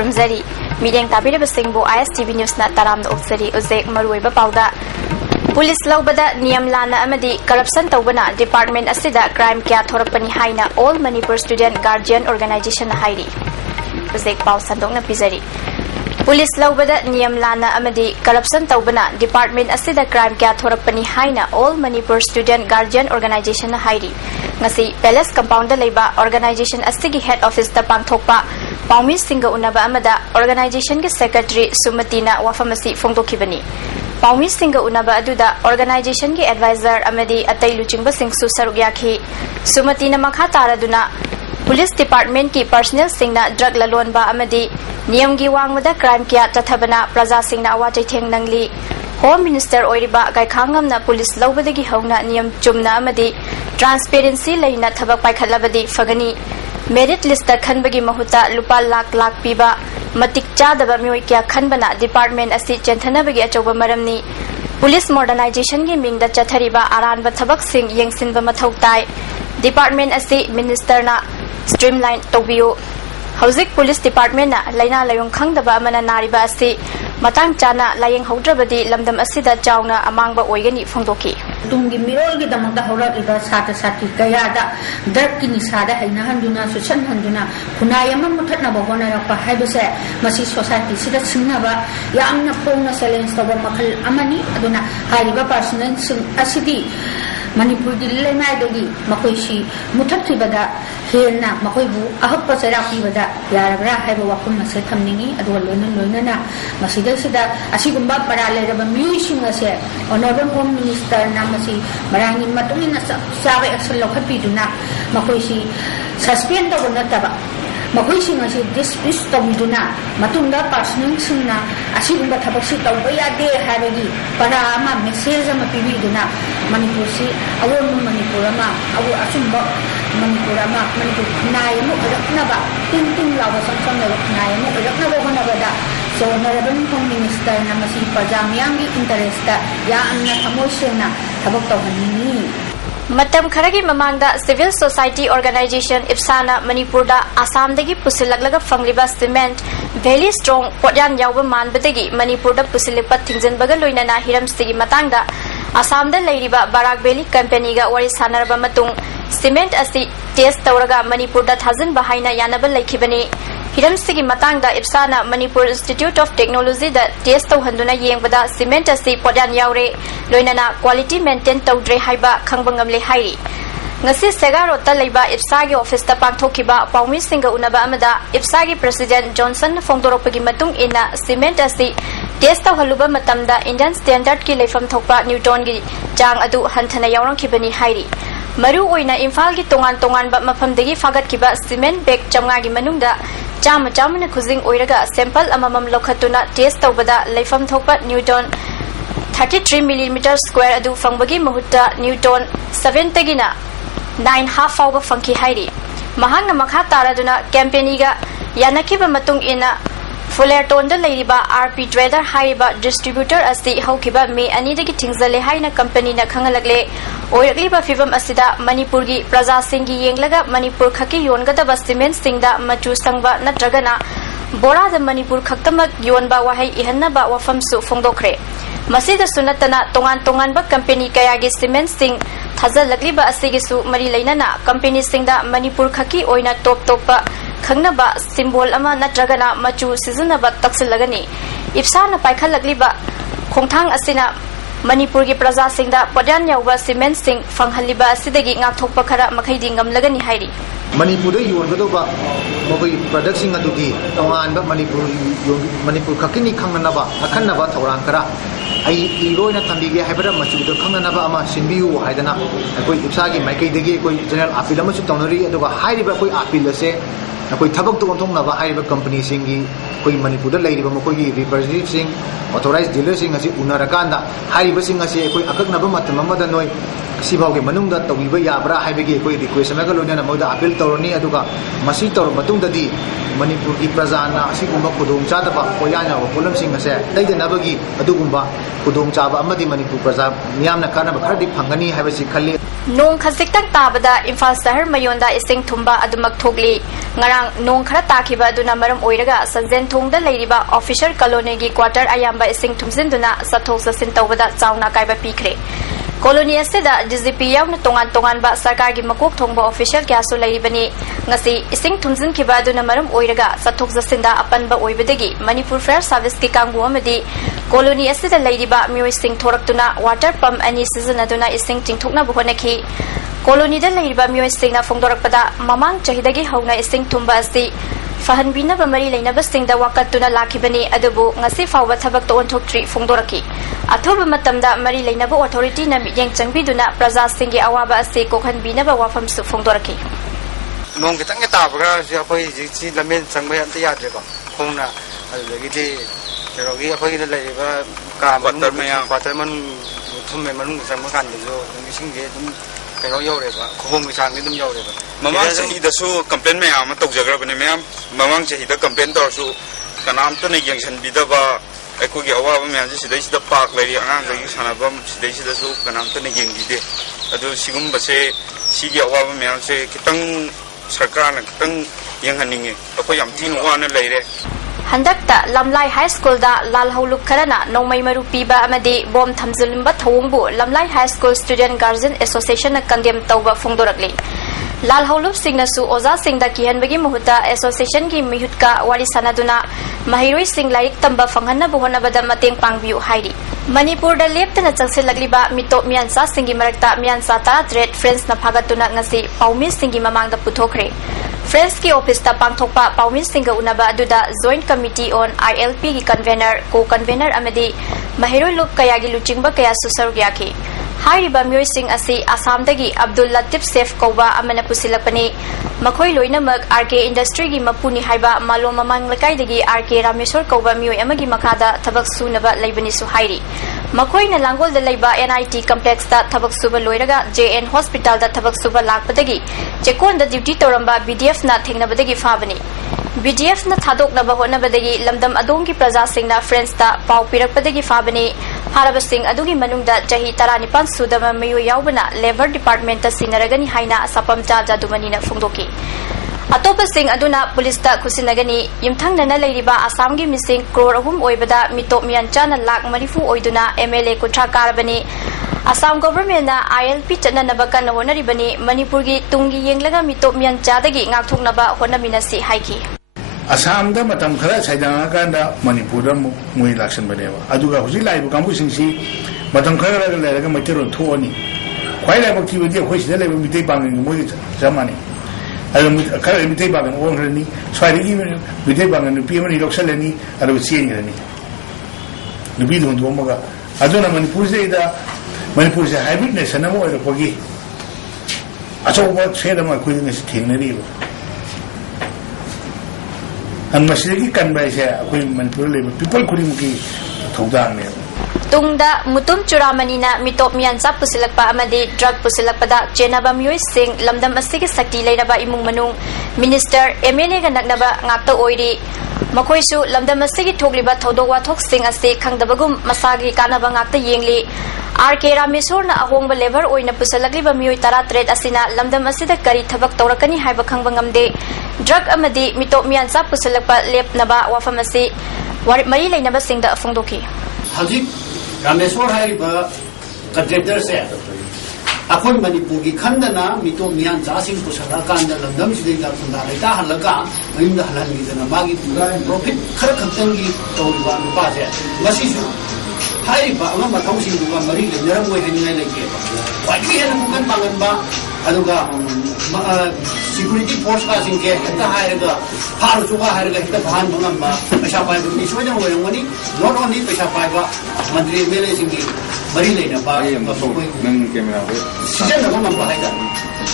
Kurumzari, Meeting Tabirabasingbo ISTV News na Taram Oksari, Uzek Maruiba Pauda. Police Laubada, Niam Lana Amadi, Corruption Tobana, Department Asida, Crime Kya Thorakpani Haina, All Manipur Student Guardian Organization Hairi. Uzek Pau Sandong na Pizari. Police Laubada, Niam Lana Amadi, Corruption Tobana, Department Asida, Crime Kya Thorakpani Haina, All Manipur Student Guardian Organization Hairi. Ngasi Palace Compound Leba Organization Asigi Head Office da Pangthokpa Paumi Singa Unaba Amada Organization ke Secretary Sumatina Wafamasi Fongdokibani Paumi Singa Unaba Aduda Organization ke Advisor Amadi Atai Luchingba Singh Saruk Yakhi Sumatina Makha Taraduna Police Department ki personnel singna drug lalonba amadi niyam gi wangmada crime kya tathabana praja singna awachai theng nangli Home Minister Oiriba Gaikhangam na police laubadagi hauna niyam chumna amadi transparency laina thabak paikhalabadi fagani merit list ta khanbagi mahuta lupa lakh piba matik chadaba mioi kya khanbana department asi chenthanabagi achoba maramni police modernization gi mingda chathariba aranba thabak sing yengsinba mathau tai department asi minister na streamline tobio Hauzik Police Department na laina layong khangdaba amana nariba asi matang chana layeng haudrabadi lamdam asida chawna amangba oigani phongdoki tungi mirol gi damangda hawraliba sata sati kayada drug ki nisada haina handuna suchan handuna kunayama muthatnaba honarapa haibase masi society sida singnaba yamna phongna challenge toba makhal amani aduna hariba personal asidi Manipur di lainai dagi makoisi muthatribada helna makoibu ahappa serapi bada yarabra haiba wakum mase thamningi adu loina na masida sida asigumba parale raba muising ase honorable home minister na masi marangi matungina sabe action lokapiduna makoisi suspend tabona taba makoisi ngasi dismiss tabiduna matungda personal singna asigumba thabaksi tawba yade habagi para ama message ama pibiduna Manipur si awon Manipur ama awu asumba Manipur ama Manipur nayamu araknaba ting lawa samsam nayamu araknaba honabada so honorable home minister na masi pajamyangi interest ya anna thamoisena thabak tawhanini Matam Kharagi Mamangda Civil Society Organization Ipsana Manipurda Assam dagi pusilaglaga fangliba cement very strong Podyan Yawba Manbadagi Manipurda pusilipat Tingjan Bagaloina na Hiram Stigi Matangda Assam da Lairiba Barak Valley Company ga Wari Sanarba Matung cement asi test Tauraga Manipurda Thazan Bahaina Yanaba Lakibani Hiram Stigi Matangda Ipsana Manipur Institute of Technology da test Handuna Yengbada cement asi Podyan Yaure Loinana quality maintain Taudre Haiba Kangbangam Le Hairi Ngasi Segarota Leba Ipsagi office ta pangthokiba Paumi Singa Unaba Amada Ipsagi President Johnson Fongdoropagi Matung ina cement asi test haluba matamda Indian standard ki leifam thokpa Newton gi jang adu hanthana yaurang kibani hairi Maru oina Imphal gi tongan ba mafamdagi fagat kiba cement bag chamnga gi manungda chama na khuzing oiraga sample amamam lokhatuna test tawbada leifam thokpa Newton 33 mm square adu fangbagi mahutta Newton 7 tagina 9.5 fawba fangki hairi mahangna makha taraduna campaigniga yanakiba matung ina Fullerton da Lairiba RP Trader Haiba distributor asi haukiba me anidagi tingzale haina company na khangalagle oirliba fibam asida Manipurgi praja singi yenglaga Manipur khaki yongada cement singda machu sangba natragana bora da Manipur khaktamak yonba wahai ihanna ba wafamsu fongdokre masida sunatana tongan ba company kayagi cement sing thazalagliba asigisu mari lainana company singda Manipur khaki oina top ba Kangnaba symbol ama natragana machu sizanaba taksilagani Ipsana paikhalakliba khongthang asina Manipur gi praja singda Podyan yawba cement sing fanghaliba asidagi ngakthokpa khara makhaidi ngamlagani hairi Manipur da yongadoba mobile product sing adugi tonganba Manipur khakini khangnaba akhanaba thorang kara ai iroina tambige haibara machu da khangnaba ama sinbiu haidana akoi ipsagi maikaidagi akoi general appeal ama chu tonari aduga hairiba akoi appeal ase Akoi thabak to onthongnaba haiba company singi koi Manipur da lairiba mokoi representative sing authorized dealer sing asi unarakanda haiba sing asi koi akaknaba matam amada noi सिबावगे मनुंग दा तौबीबा याब्रा हाइबेगी कोई request अमगा लोइना मोदा appeal तौरनी अदुगा मसी तौर मतुंगददी मणिपुर की प्रजाना असिगुंबा खुदोंग चादबा कोयाना पोलमसिंग असे दैदनबगी अदुगुंबा खुदोंग चाबा अमदी मणिपुर प्रजा मियामना कानबा खरदि फंगनी हाइबसि खल्ली नोंग खजिक्तंग ताबदा इम्फाल शहर मयोंदा इसिंग Thumba अदुमक थोगली ngarang nong khara takhiba aduna maram oiraga sanjen thongda leiriba officer colony gi quarter ayamba ising thumjinduna sathok sasin tawbada chauna kaiba pikre colony asida DGP yauna tongan ba sarkar gi makok thongba official kya su leiribani ngasi ising thumjin khiba aduna maram oiraga sathok sasinda apanba oibadagi Manipur Fair Service ki kangbu amadi colony asida leiriba mioi sing thoraktuna water pump ani season aduna ising tingthokna buhonaki colony da leiriba mioi singna phongdorakpada mamang chahidagi hauna ising thumba asi fahanbina ba mari leinaba singda wakatuna lakhibani adubu ngasi fawba thabak to onthoktri phongdoraki athoba matamda mari leinaba authority na miyeng changbiduna praja singi awaba asi kokhanbina ba wafam su phongdoraki nong kitang tabra si apoi ji lamen changba yan ta yadre ba khongna adagi di terogi apoi da leiba ka batar man thumme manung changba kan jo ngising ge dum kero yore ba khobong mi sang ni dum yore ba mamang chahi da su complaint me am tawjagra bane me am mamang chahi da complaint tor su kanam ta ne yangsan bida ba ai gi awa ba me ji sidai sida park lai angang ga yu sana ba sidai sida su kanam ta ne yang bide adu sigum ba se sigi awa ba me am se kitang sarkar na kitang yang haninge apoi yam tin wa na lai re handakta lamlai high school da lal hauluk kharana nongmai maru piba amadi bom thamzulimba thongbu lamlai high school student guardian association na kandem tawba phongdorakli lal haulup singna su oza singda kihanbagi muhuta association gi mihutka wari sanaduna mahiroi sing laik tamba phanghanna buhona bada mateng pangbiu hairi Manipur da leptana changsilagliba mitop miansa singi marakta miansa ta threat friends na phagatuna ngasi paumi singi mamangda puthokre Friends ki office ta pangthokpa Paumin Singa unaba aduda Joint Committee on ILP ki convener co-convener amadi Mahiroi Lup kaya gi luchingba kaya susarugya ki Hairiba Mioi Singh asi Assam dagi Abdul Latif Saif Kauba amana pusilapani Makhoi loinamak RK Industry gi mapuni haiba malo mamang lakai dagi RK Rameswar Kauba Mioi amagi makada thabak sunaba laibani su hairi Makhoi na Langol da laiba NIT complex da thabak suba loiraga JN Hospital da thabak suba lakpadagi Chekon da duty toramba BDF na thengnabadagi fabani BDF na thadoknaba honabadagi lamdam adongi praja singna friends da pau pirakpadagi fabani haraba sing adugi manungda jahi 19 sudama mayu yaubana labor department ta sinaragani haina sapamta jadumani na phungdoki Atopa sing aduna police ta khusinagani yumthang nana leiriba Assam gi missing crore ahum oibada mitop mian chana lak marifu oiduna MLA kutra karabani Assam government na ILP chana nabaka na honaribani Manipur gi tungi yenglaga mitop mian chadagi ngakthoknaba honaminasi haiki Assam da matam khara saidanga kanda Manipur da mui laksan banewa aduga huji laibu kambu singsi matam khara leraga maitiron thoni khwai laibu kiwedi khoi sida laibu mitai bangin mui jamani Alam kara mitai bangan orang ni, suara ini mitai bangan ni PM ni lokal ni, ada bersih ni ni. Lebih dulu tu mereka. Ado nama Manipur se hybrid ni sana mau ada pergi. Asal buat saya dah mahu kuih nasi tinggal ni. An masih lagi kan baik saya kuih Manipur lebih people kuih mungkin thudang ni. Tungda mutum churamani na mitop miansa pusilakpa amadi drug pusilakpada chenaba mioi sing lamdam asigi sakti leiraba imung manung minister MLA ga naknaba ngakta oiri makhoi su lamdam asigi thogliba thodok wathok sing ase khangdabagum masagi kanaba ngakta yengli RK Rameswar na ahongba lever oina pusalakliba mioi 13 asina lamdam asida kari thabak tawrakani haiba khangba ngamde drug amadi mitop miansa pusilakpa lepnaba wafamasi mari leinaba singda phongdoki Hajik Rameswar hariba contractor se akon Manipur gi khandana mito mian jasing pusala kanda lamdam sidai da kunda laita halaga mayunda halan gi dana magi profit khar khamtang gi tawriba nupa se masi su hariba ama mathau sing duga mari le naram wai hani ngai lege wagi hena mukan pangan ba aduga security force ka sing ke heta hairaga haru chuga hairaga heta bhan bangam ba paisa pai ni soina wai ngani not only paisa pai ba mandri mele sing gi mari le na ba nang camera ba sijan na ma ba haida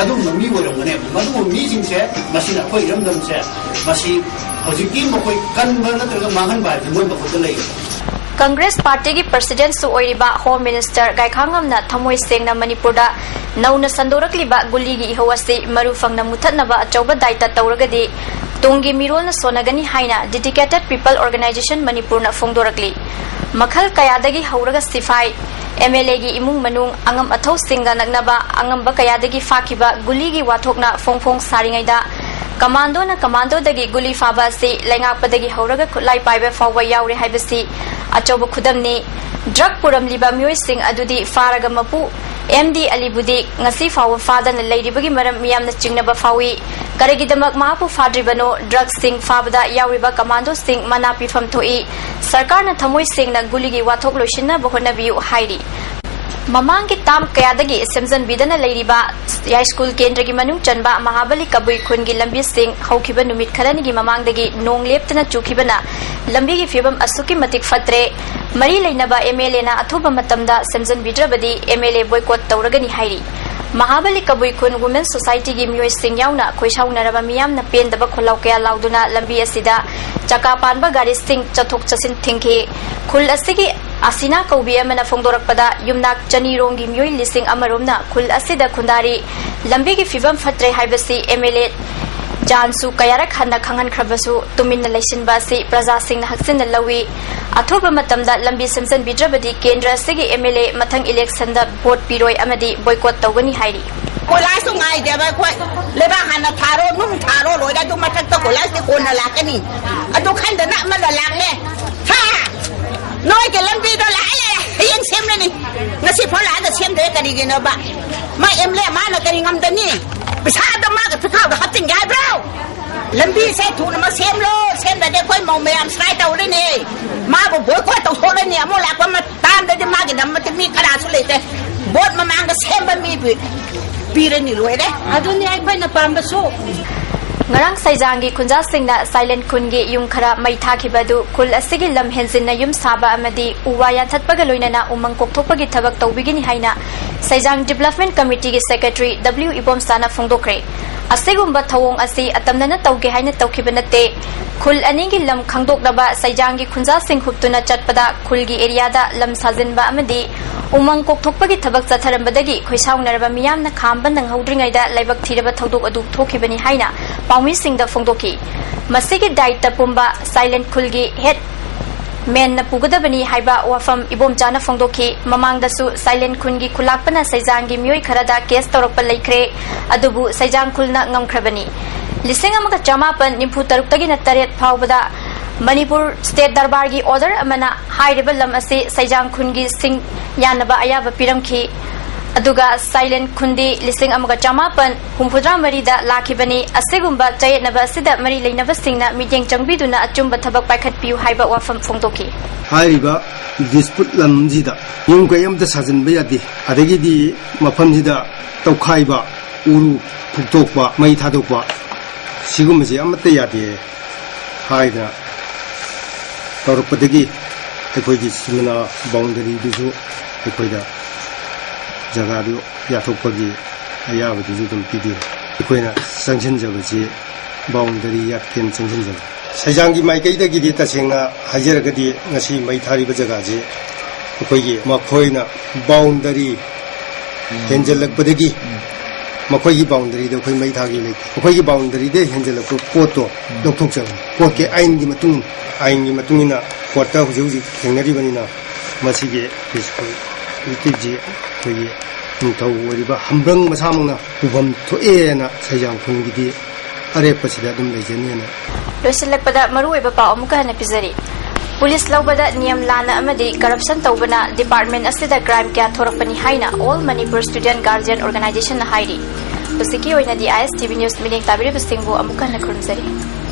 adu mi wai ngane madu mi sing se masina koi ramdam se masi hojiki mo koi kan ba na tra mahan ba mon ba khot lai Congress Party ki President su oiriba Home Minister Gaikhangam na thamoi sengna Manipur da नौना संदोरक्लिबा गुलीगी इहौअसि मरुफंगना मुथतनबा अचौबा दायित्व तौरगदि Tungi मिरोलना सोनगनी हाइना dedicated people organisation मणिपुरना फोंदोरक्ली मखल कयादगी हौरगा सिफाई MLA गी इमुंग मनुंग अंगम अथौ सिंगा नगनबा अंगमबा कयादगी फाकिबा गुलीगी वाथोकना फोंफोंग सारिङैदा commando दगी गुली फाबा से लैंगापदगी हौरगा खुलाई पाइबे फावबा यावरे हाइबसी अचौबा खुदमनी drug पुरमलिबा मियोइसिंग अदुदी फारगा मपु MD अलीबुदी ngasi फाव फादन लेरिबगी मरम मियामना चिंगनबा फावी करेगिदमक मापु फाद्रिबनो drug सिंग फाबदा यावरिबा commando सिंग मना पिफम थोई सरकारना थमोई सिंगना गुलीगी वाथोक लोइसिना बहोनबियु हाइरी ममांगी ताम कयादगी सेमजन बिदना लेरिबा हाई स्कूल केंद्र की मनुंग चनबा महाबली कबुई खुन की लंबी सिंग हौखिबा नुमित खरनिगी ममांगदगी नोंग लेप्तना चुखिबना लंबी की फिबम असुकी मतिक फत्रे मरी लेनबा MLA ना अथुबा मतमदा सेमजन बिद्रबदी MLA बॉयकॉट तौरगनी हाइरी महाबली कबुई खुन वुमेन सोसाइटी की मियोय सिंग याउना खोइसाउनरबा मियामना पेंदबा खोलाव कया लाउदुना लंबी असिदा चका पानबा गाड़ी सिंग चथोक चसिन थिंखे खुल असिगी आसिना कौबी अमना फोंदोरकपदा युमनाक चनीरोंगी मियोय लिसिंग अमरोमना खुल असिदा खुंदारी लंबी की फिबम फत्रे हाइबसी MLA जानसु कयारक हन्ना खंगन खरबसु तुमिन लेसिनबा से प्रजा सिंह हक्सिन लवी अथोब मतमदा लंबी सेमसन बिद्रबदी केंद्र सिगी MLA मथंग इलेक्शन दा वोट पिरोय अमदी बॉयकॉट तौगनी हाइरी कोलासु ngai deba koi leba hana tharo num tharo loida du mathak to kolas ni kona lakani adu khanda na ma lakne ha noi ke lambi do la yen semne ni ngasi phola da sem de kari ge no ba ma MLA ma na kari ngam da ni bisa da ma ga phikhaw da hatin gai bro lambi se thu na ma sem lo sem da de koi mau me am strai tau le ni ma bo boy ko tau tho le ni mo la ko ma tam da de ma ge dam ma ti mi kara su le te bot ma mang da sem ba mi birani loire aduni ai bai na pamba so ngarang saijang gi khunja singna silent khun gi yum khara mai thakibadu khul asigi lam henzin na yum saba amadi uwaya thatpaga loinana umang kokthopagi thabak tawbigini haina saijang development committee gi secretary W Ibom Sana phongdokre asigumba thawong asi atamnana tawge haina tawkhibanate khul anigi lam khangdoknaba saijang gi khunja sing khuptuna chatpada khul gi area da lam sajinba amadi umang kokthopagi thabak chatharambadagi khoisaunaraba miyamna khamba nanghaudringaida laibak thiraba thodok adu thokhibani haina पाउमी सिंह द फोंदोकी मसिगी दायित्व पुंबा साइलेंट खुलगी headman न पुगदबनी हाइबा वाफम इबोम जाना फोंदोकी ममांगदसु साइलेंट खुनगी खुलाकपना सैजांगी मियोय खरदा केस तौरप लैख्रे अदुबु सैजांग खुलना ngमख्रबनी लिसिंग अमगा चमापन निम्फु तरुक्तगी न तरेत फावबदा मणिपुर स्टेट दरबार की ऑर्डर अमना हाइरिबा लम असे सैजांग खुनगी सिंह यानबा अयाबा पिरमखी अदुगा साइलेंट खुंदी लिसिंग अमगा चमापन हुमफुद्रा मरीदा लाखिबनी असेगुंबा चयेतनबा असिदा मरी लेनबा सिंगना मीटिंग चंगबिदुना अचुंबा थबक पाइखतपियु हाइबा वाफम फोंदोकी हाइरिबा डिस्प्यूट लमजिदा युम कयमता साजनबा यादि अदगिदी मफमजिदा तौखाइबा उरु फुक्तोकबा मई थादोकबा सिगुमजे अमता यादि हाइदा तौरपदगी अखोइगी सिमना बाउंडरी दुजु अखोइदा जगह याथोपगी अयाबदुजु दम पिदि अखोइना संजनजबजे बाउंडरी याथकेन संजनजब सैजांगी माइकैदगी तसेंगा हाजरगदी ngasi मै थारिब जगहजे अखोइगी मखोइना बाउंडरी हेंजलकबदगी मखोइगी बाउंडरी दो अखोइ मै थागी ले अखोइगी बाउंडरी दे हेंजलक पोतो लोकथोकजब पोत के आइनगी मतुंगिना कोर्टा हुजि थेंगनरिबनिना मसिगे पिसफुल इतिजी कोई निथौ ओरिबा हमब्रंग मसामंगना उभम थोएना सैजांग खुंगिदी अरेपसिदा दुम लेजेनेना लोसिलकपदा मरुएबा पाव अमुका हना पिजरी पुलिस लौबदा नियम लाना अमदी करप्शन तौबना डिपार्टमेंट असिदा क्राइम क्या थोरकपनी हाइना all Manipur student guardian organisation हाइरी पुसिकी ओइनादी ISTV न्यूज़ मिनिंग ताबिरे बसिंगबो अमुका हना खुरमजरी